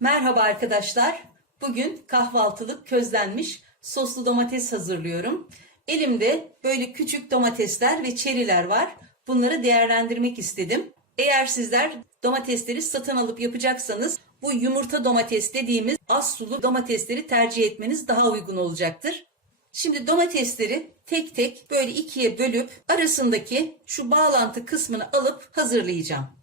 Merhaba arkadaşlar. Bugün kahvaltılık közlenmiş soslu domates hazırlıyorum. Elimde böyle küçük domatesler ve çeriler var. Bunları değerlendirmek istedim. Eğer sizler domatesleri satın alıp yapacaksanız bu yumurta domates dediğimiz az sulu domatesleri tercih etmeniz daha uygun olacaktır. Şimdi domatesleri tek tek böyle ikiye bölüp arasındaki şu bağlantı kısmını alıp hazırlayacağım.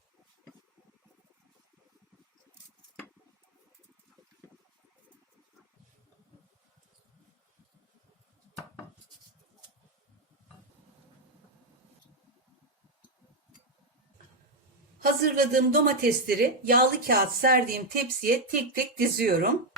Hazırladığım domatesleri yağlı kağıt serdiğim tepsiye tek tek diziyorum.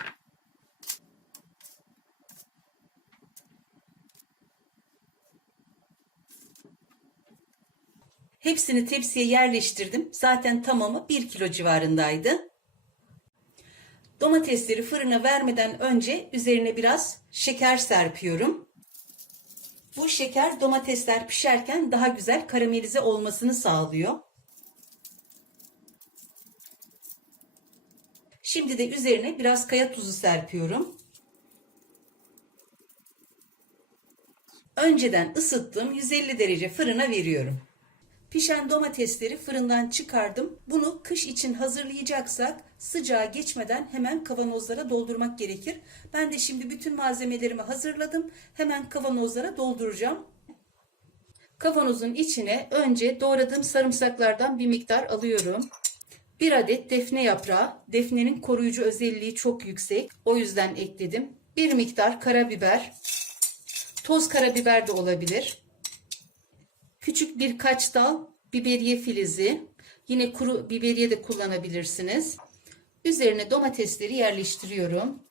Hepsini tepsiye yerleştirdim. Zaten tamamı 1 kilo civarındaydı. Domatesleri fırına vermeden önce üzerine biraz şeker serpiyorum. Bu şeker domatesler pişerken daha güzel karamelize olmasını sağlıyor. Şimdi de üzerine biraz kaya tuzu serpiyorum. Önceden ısıttığım 150 derece fırına veriyorum. Pişen domatesleri fırından çıkardım. Bunu kış için hazırlayacaksak sıcağı geçmeden hemen kavanozlara doldurmak gerekir. Ben de şimdi bütün malzemelerimi hazırladım. Hemen kavanozlara dolduracağım. Kavanozun içine önce doğradığım sarımsaklardan bir miktar alıyorum. Bir adet defne yaprağı. Defnenin koruyucu özelliği çok yüksek. O yüzden ekledim. Bir miktar karabiber. Toz karabiber de olabilir. Küçük birkaç dal biberiye filizi. Yine kuru biberiye de kullanabilirsiniz. Üzerine domatesleri yerleştiriyorum.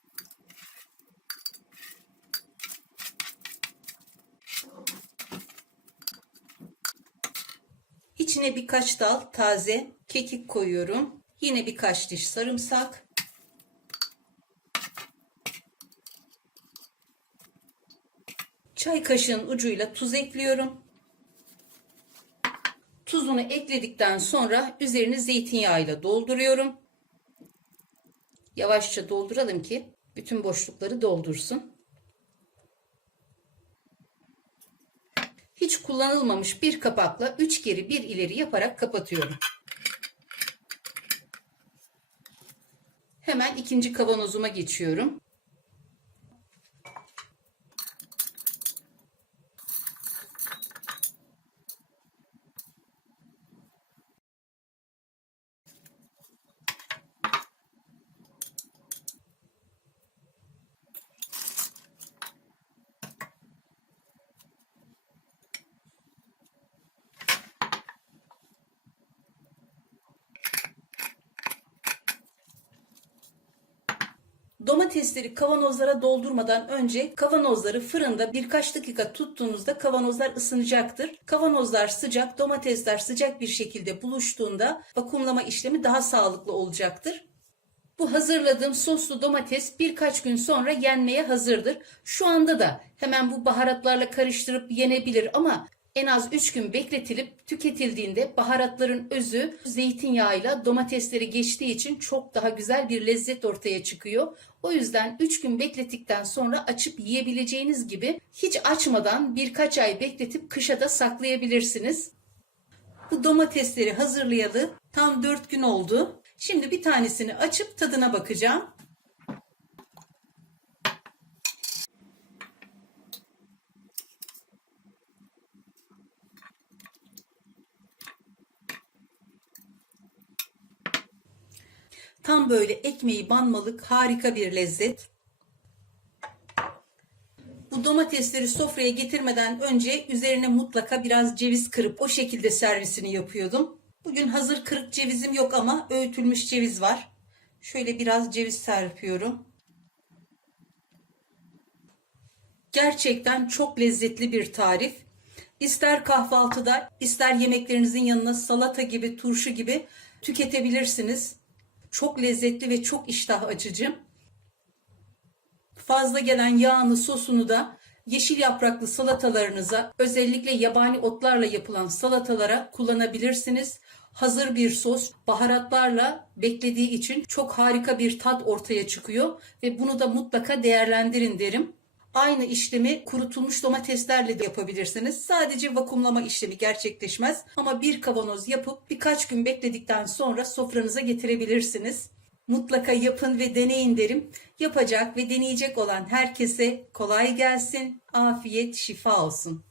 İçine birkaç dal taze kekik koyuyorum. Yine birkaç diş sarımsak. Çay kaşığın ucuyla tuz ekliyorum. Tuzunu ekledikten sonra üzerini zeytinyağıyla dolduruyorum. Yavaşça dolduralım ki bütün boşlukları doldursun. Hiç kullanılmamış bir kapakla 3 geri 1 ileri yaparak kapatıyorum. Hemen ikinci kavanozuma geçiyorum. Domatesleri kavanozlara doldurmadan önce kavanozları fırında birkaç dakika tuttuğunuzda kavanozlar ısınacaktır. Kavanozlar sıcak, domatesler sıcak bir şekilde buluştuğunda vakumlama işlemi daha sağlıklı olacaktır. Bu hazırladığım soslu domates birkaç gün sonra yenmeye hazırdır. Şu anda da hemen bu baharatlarla karıştırıp yenebilir ama en az 3 gün bekletilip tüketildiğinde baharatların özü zeytinyağıyla domatesleri geçtiği için çok daha güzel bir lezzet ortaya çıkıyor. O yüzden 3 gün beklettikten sonra açıp yiyebileceğiniz gibi hiç açmadan birkaç ay bekletip kışa da saklayabilirsiniz. Bu domatesleri hazırlayalı tam 4 gün oldu. Şimdi bir tanesini açıp tadına bakacağım. Tam böyle ekmeği banmalık harika bir lezzet. Bu domatesleri sofraya getirmeden önce üzerine mutlaka biraz ceviz kırıp o şekilde servisini yapıyordum. Bugün hazır kırık cevizim yok ama öğütülmüş ceviz var. Şöyle biraz ceviz serpiyorum. Gerçekten çok lezzetli bir tarif. İster kahvaltıda, ister yemeklerinizin yanına salata gibi, turşu gibi tüketebilirsiniz. Çok lezzetli ve çok iştah açıcı. Fazla gelen yağını, sosunu da yeşil yapraklı salatalarınıza, özellikle yabani otlarla yapılan salatalara kullanabilirsiniz. hazır bir sos baharatlarla beklediği için çok harika bir tat ortaya çıkıyor ve bunu da mutlaka değerlendirin derim. Aynı işlemi kurutulmuş domateslerle de yapabilirsiniz. Sadece vakumlama işlemi gerçekleşmez ama bir kavanoz yapıp birkaç gün bekledikten sonra sofranıza getirebilirsiniz. Mutlaka yapın ve deneyin derim. Yapacak ve deneyecek olan herkese kolay gelsin, afiyet, şifa olsun.